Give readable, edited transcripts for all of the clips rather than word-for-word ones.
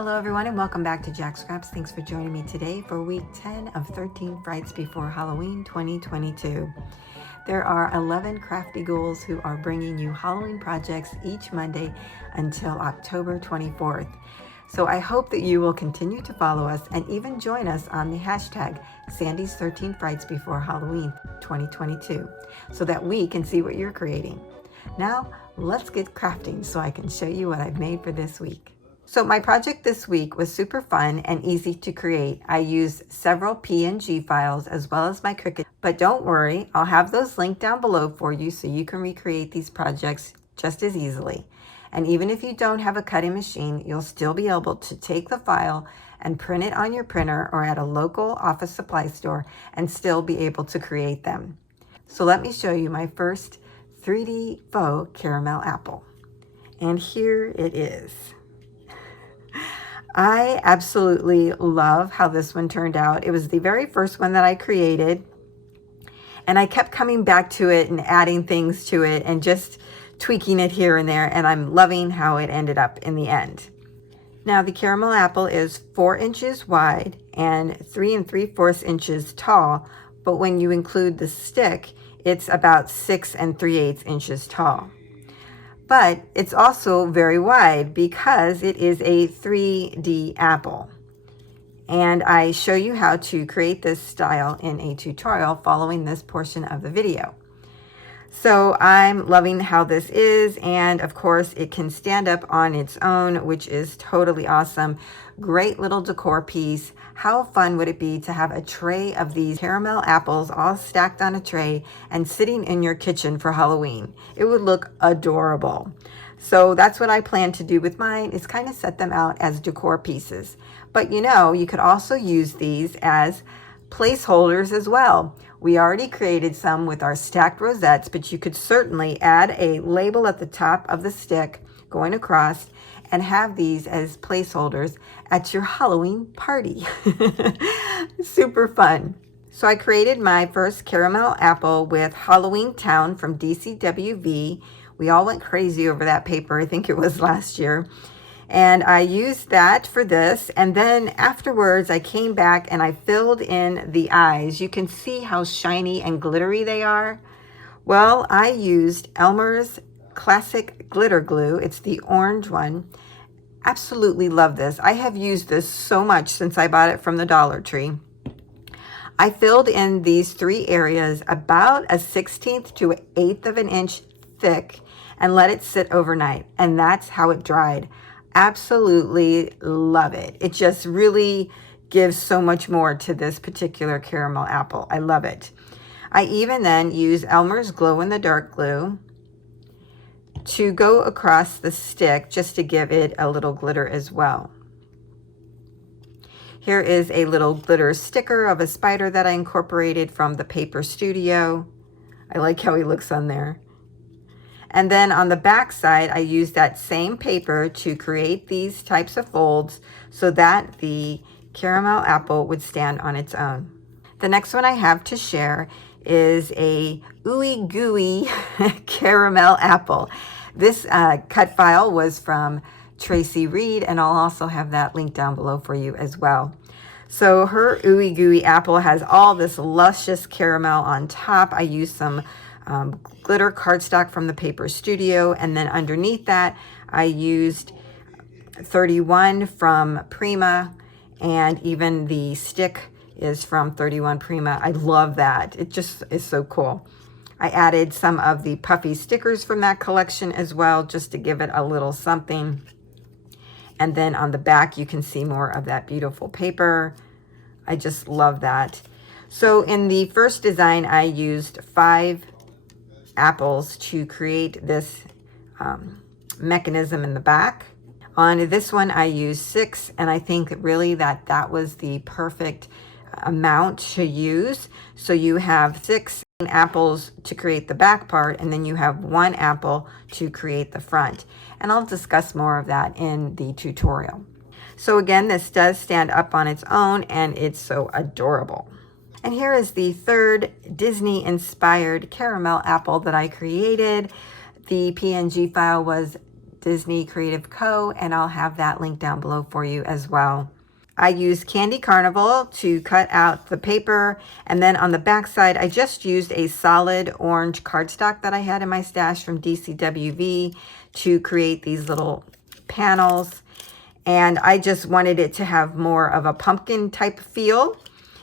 Hello everyone and welcome back to Jacqs. Thanks for joining me today for week 10 of 13 Frights Before Halloween 2022. There are 11 crafty ghouls who are bringing you Halloween projects each Monday until October 24th. So I hope that you will continue to follow us and even join us on the hashtag Sandy's 13 Frights Before Halloween 2022 so that we can see what you're creating. Now let's get crafting so I can show you what I've made for this week. So my project this week was super fun and easy to create. I used several PNG files as well as my Cricut, but don't worry, I'll have those linked down below for you so you can recreate these projects just as easily. And even if you don't have a cutting machine, you'll still be able to take the file and print it on your printer or at a local office supply store and still be able to create them. So let me show you my first 3D faux caramel apple. And here it is. I absolutely love how this one turned out. It was the very first one that I created, and I kept coming back to it and adding things to it and just tweaking it here and there, and I'm loving how it ended up in the end. Now the caramel apple is 4 inches wide and 3 3/4 inches tall, but when you include the stick, it's about 6 3/8 inches tall. But it's also very wide because it is a 3D apple. And I show you how to create this style in a tutorial following this portion of the video. So I'm loving how this is, and of course it can stand up on its own, which is totally awesome. Great little decor piece. How fun would it be to have a tray of these caramel apples all stacked on a tray and sitting in your kitchen for Halloween? It would look adorable. So that's what I plan to do with mine, is kind of set them out as decor pieces. But you know, you could also use these as placeholders as well. We already created some with our stacked rosettes, but you could certainly add a label at the top of the stick going across and have these as placeholders at your Halloween party. Super fun. So I created my first caramel apple with Halloween Town from DCWV. We all went crazy over that paper. I think it was last year. And I used that for this, and then afterwards I came back and I filled in the eyes. You can see how shiny and glittery they are. Well, I used Elmer's Classic Glitter Glue. It's the orange one. Absolutely love this. I have used this so much since I bought it from the Dollar Tree. I filled in these 3 areas about a 1/16 to 1/8 of an inch thick and let it sit overnight, and that's how it dried. Absolutely love it. It just really gives so much more to this particular caramel apple. I love it. I even then use Elmer's glow-in-the-dark glue to go across the stick just to give it a little glitter as well. Here is a little glitter sticker of a spider that I incorporated from the Paper Studio. I like how he looks on there. And then on the back side, I used that same paper to create these types of folds so that the caramel apple would stand on its own. The next one I have to share is a ooey gooey caramel apple. This cut file was from Tracy Reed, and I'll also have that linked down below for you as well. So her ooey gooey apple has all this luscious caramel on top. I used some glitter cardstock from the Paper Studio, and then underneath that I used 31 from Prima, and even the stick is from 31 Prima. I love that. It just is so cool. I added some of the puffy stickers from that collection as well, just to give it a little something. And then on the back you can see more of that beautiful paper. I just love that. So in the first design I used 5 apples to create this mechanism in the back. On this one I used 6, and I think really that was the perfect amount to use. So you have 6 apples to create the back part, and then you have 1 apple to create the front. And I'll discuss more of that in the tutorial. So again, this does stand up on its own, and it's so adorable. And here is the third Disney-inspired caramel apple that I created. The PNG file was Disney Creative Co., and I'll have that link down below for you as well. I used Candy Carnival to cut out the paper, and then on the back side, I just used a solid orange cardstock that I had in my stash from DCWV to create these little panels. And I just wanted it to have more of a pumpkin type feel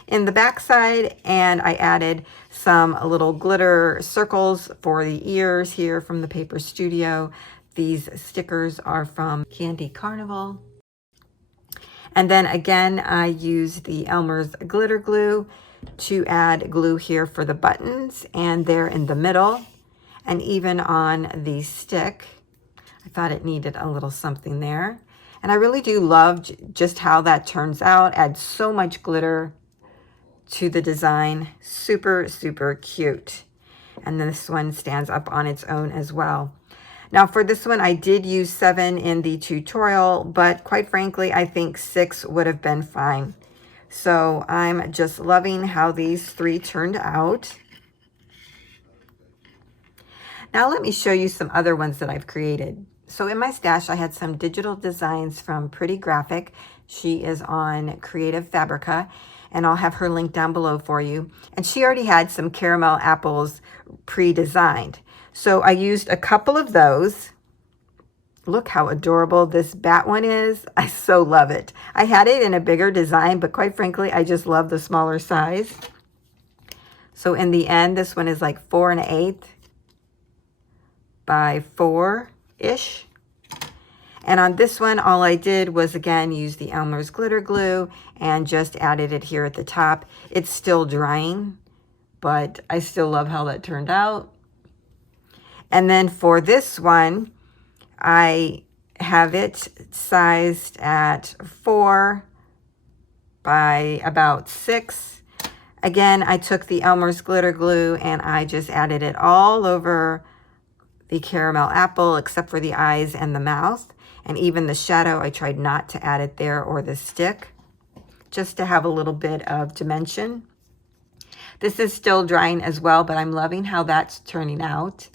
in the back side, and I added some little glitter circles for the ears here from the Paper Studio. These stickers are from Candy Carnival. And then again, I used the Elmer's glitter glue to add glue here for the buttons, and they're in the middle. And even on the stick, I thought it needed a little something there. And I really do love just how that turns out. Adds so much glitter to the design. Super, super cute. And this one stands up on its own as well. Now for this one, I did use 7 in the tutorial, but quite frankly, I think 6 would have been fine. So I'm just loving how these 3 turned out. Now let me show you some other ones that I've created. So in my stash, I had some digital designs from Pretty Graphic. She is on Creative Fabrica, and I'll have her link down below for you. And she already had some caramel apples pre-designed. So I used a couple of those. Look how adorable this bat one is. I so love it. I had it in a bigger design, but quite frankly, I just love the smaller size. So in the end, this one is like 4 1/8 by 4-ish. And on this one, all I did was, again, use the Elmer's glitter glue and just added it here at the top. It's still drying, but I still love how that turned out. And then for this one, I have it sized at 4 by about 6. Again, I took the Elmer's glitter glue and I just added it all over the caramel apple, except for the eyes and the mouth. And even the shadow, I tried not to add it there, or the stick, just to have a little bit of dimension. This is still drying as well, but I'm loving how that's turning out.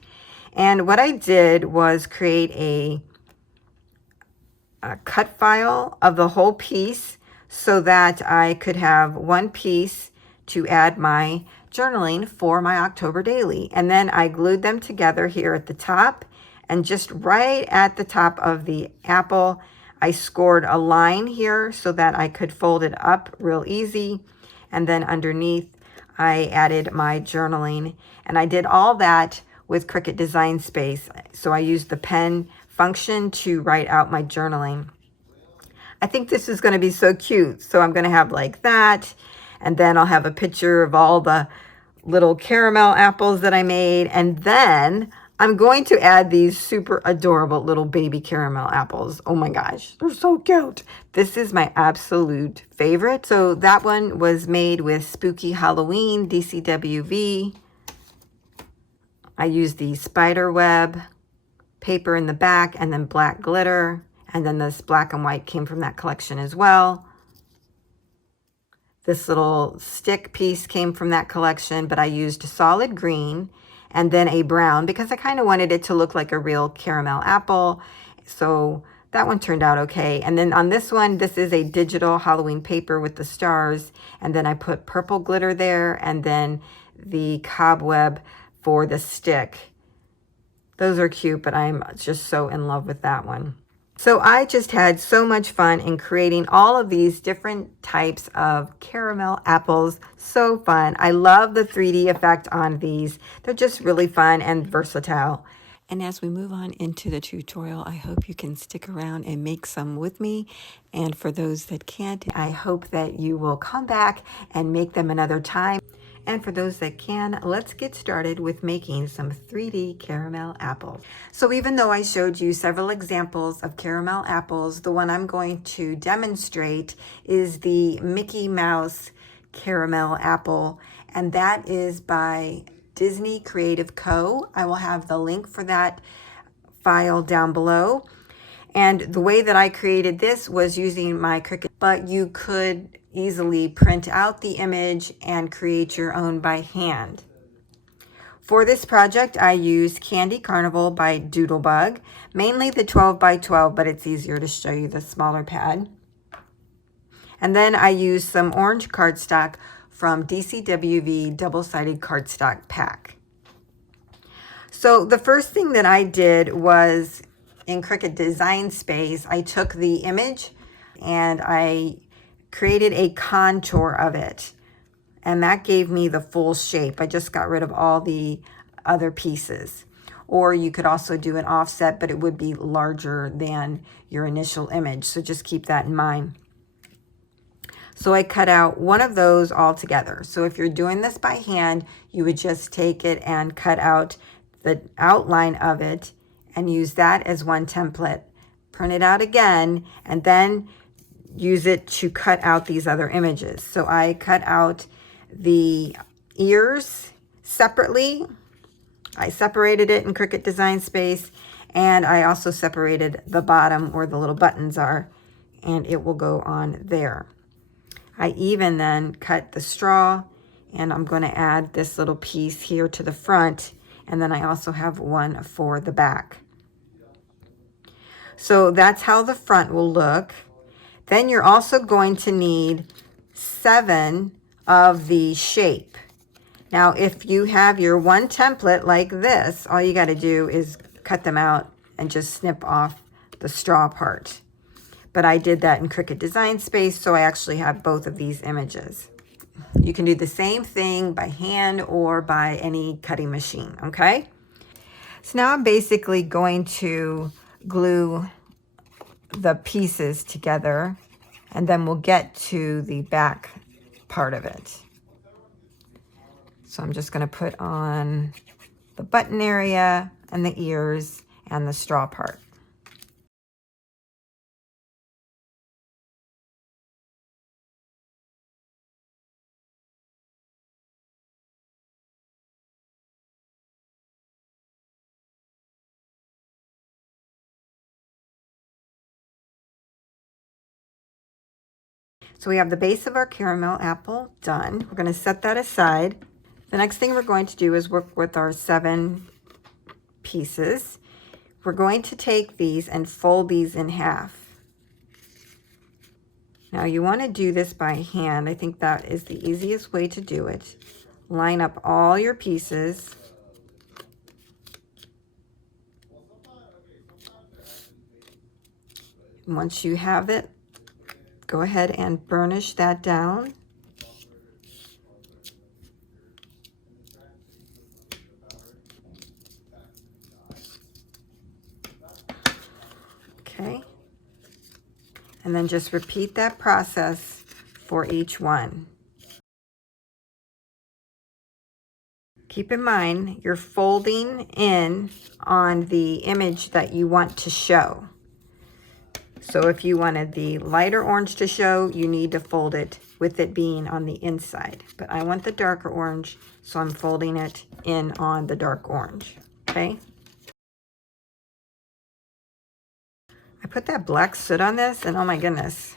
And what I did was create a cut file of the whole piece so that I could have one piece to add my journaling for my October daily. And then I glued them together here at the top, and just right at the top of the apple, I scored a line here so that I could fold it up real easy. And then underneath, I added my journaling, and I did all that with Cricut Design Space. So I used the pen function to write out my journaling. I think this is going to be so cute. So I'm going to have like that. And then I'll have a picture of all the little caramel apples that I made. And then I'm going to add these super adorable little baby caramel apples. Oh my gosh, they're so cute. This is my absolute favorite. So that one was made with Spooky Halloween DCWV. I used the spider web paper in the back and then black glitter. And then this black and white came from that collection as well. This little stick piece came from that collection, but I used solid green and then a brown because I kind of wanted it to look like a real caramel apple. So that one turned out okay. And then on this one, this is a digital Halloween paper with the stars. And then I put purple glitter there and then the cobweb for the stick. Those are cute, but I'm just so in love with that one. So I just had so much fun in creating all of these different types of caramel apples. So fun. I love the 3D effect on these. They're just really fun and versatile. And as we move on into the tutorial, I hope you can stick around and make some with me. And for those that can't, I hope that you will come back and make them another time. And for those that can, let's get started with making some 3D caramel apples. So even though I showed you several examples of caramel apples, the one I'm going to demonstrate is the Mickey Mouse caramel apple, and that is by Disney Creative Co. I will have the link for that file down below. And the way that I created this was using my Cricut, but you could easily print out the image and create your own by hand. For this project, I used Candy Carnival by Doodlebug, mainly the 12 by 12, but it's easier to show you the smaller pad. And then I used some orange cardstock from DCWV double-sided cardstock pack. So the first thing that I did was in Cricut Design Space, I took the image and I created a contour of it. And that gave me the full shape. I just got rid of all the other pieces. Or you could also do an offset, but it would be larger than your initial image. So just keep that in mind. So I cut out one of those all together. So if you're doing this by hand, you would just take it and cut out the outline of it and use that as one template. Print it out again and then use it to cut out these other images. So I cut out the ears separately. I separated it in Cricut Design Space, and I also separated the bottom where the little buttons are, and it will go on there. I even then cut the straw, and I'm going to add this little piece here to the front, and then I also have one for the back. So that's how the front will look. Then you're also going to need 7 of the shape. Now, if you have your one template like this, all you got to do is cut them out and just snip off the straw part. But I did that in Cricut Design Space, so I actually have both of these images. You can do the same thing by hand or by any cutting machine, okay? So now I'm basically going to glue the pieces together, and then we'll get to the back part of it. So I'm just going to put on the button area and the ears and the straw part. So we have the base of our caramel apple done. We're going to set that aside. The next thing we're going to do is work with our 7 pieces. We're going to take these and fold these in half. Now you want to do this by hand. I think that is the easiest way to do it. Line up all your pieces. And once you have it, go ahead and burnish that down. Okay. And then just repeat that process for each one. Keep in mind, you're folding in on the image that you want to show. So if you wanted the lighter orange to show, you need to fold it with it being on the inside. But I want the darker orange, so I'm folding it in on the dark orange, okay? I put that black soot on this, and oh my goodness,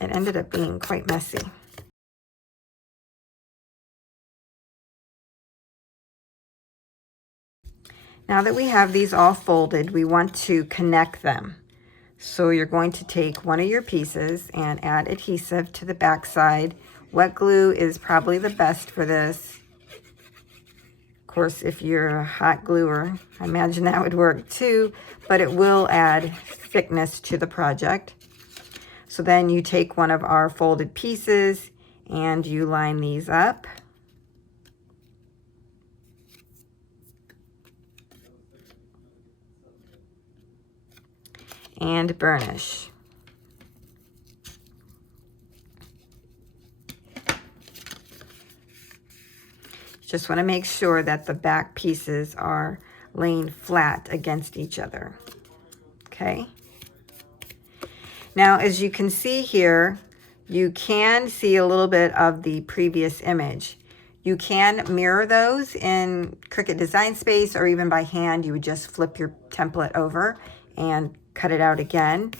it ended up being quite messy. Now that we have these all folded, we want to connect them. So you're going to take one of your pieces and add adhesive to the back side. Wet glue is probably the best for this. Of course, if you're a hot gluer, I imagine that would work too, but it will add thickness to the project. So then you take one of our folded pieces and you line these up. And burnish. Just want to make sure that the back pieces are laying flat against each other. Okay. Now, as you can see here, you can see a little bit of the previous image. You can mirror those in Cricut Design Space, or even by hand. You would just flip your template over and cut it out again.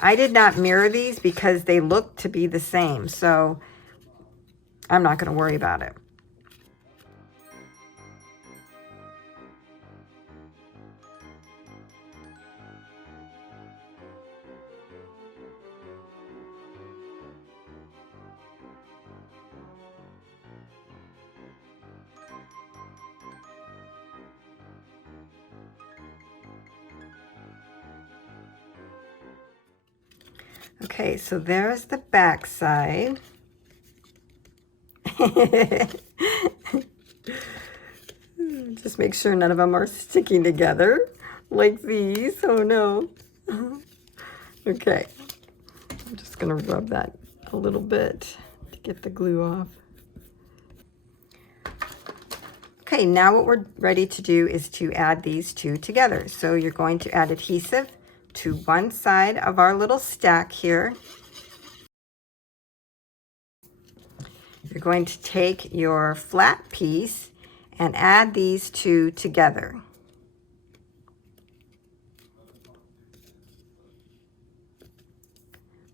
I did not mirror these because they look to be the same, so I'm not going to worry about it. Okay, so there's the back side. Just make sure none of them are sticking together like these. Oh no. Okay, I'm just gonna rub that a little bit to get the glue off. Okay, now what we're ready to do is to add these two together. So you're going to add adhesive to one side of our little stack here. You're going to take your flat piece and add these two together.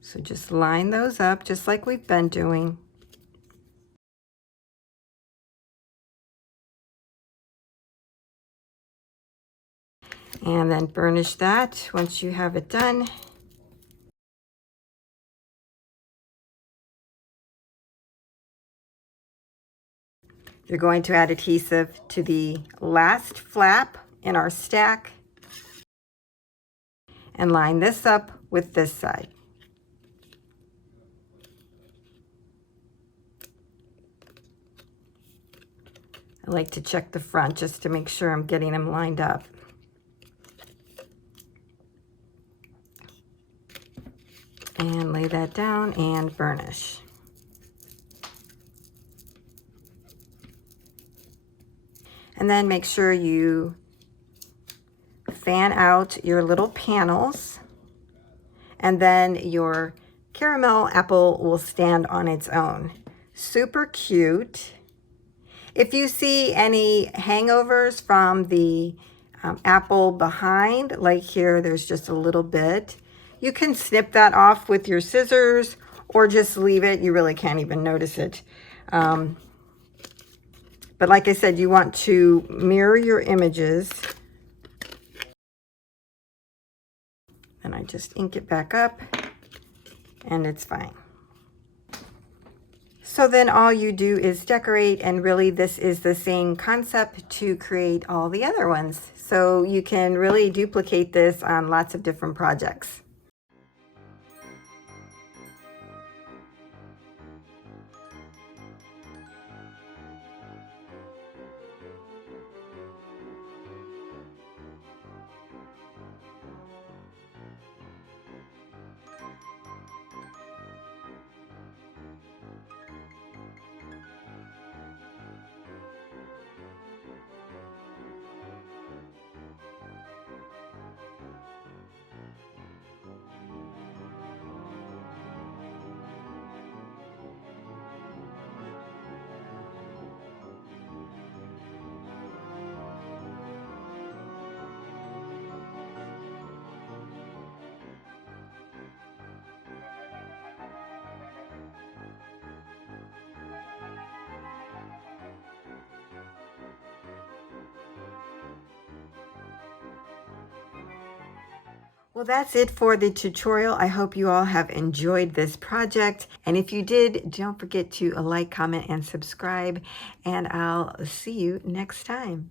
So just line those up just like we've been doing. And then burnish that once you have it done. You're going to add adhesive to the last flap in our stack and line this up with this side. I like to check the front just to make sure I'm getting them lined up. And lay that down and burnish. And then make sure you fan out your little panels, and then your caramel apple will stand on its own. Super cute. If you see any hangovers from the apple behind, like here, there's just a little bit, you can snip that off with your scissors or just leave it. You really can't even notice it. But like I said, you want to mirror your images. And I just ink it back up and it's fine. So then all you do is decorate, and really this is the same concept to create all the other ones. So you can really duplicate this on lots of different projects. Well, that's it for the tutorial. I hope you all have enjoyed this project. And if you did, don't forget to like, comment, and subscribe. And I'll see you next time.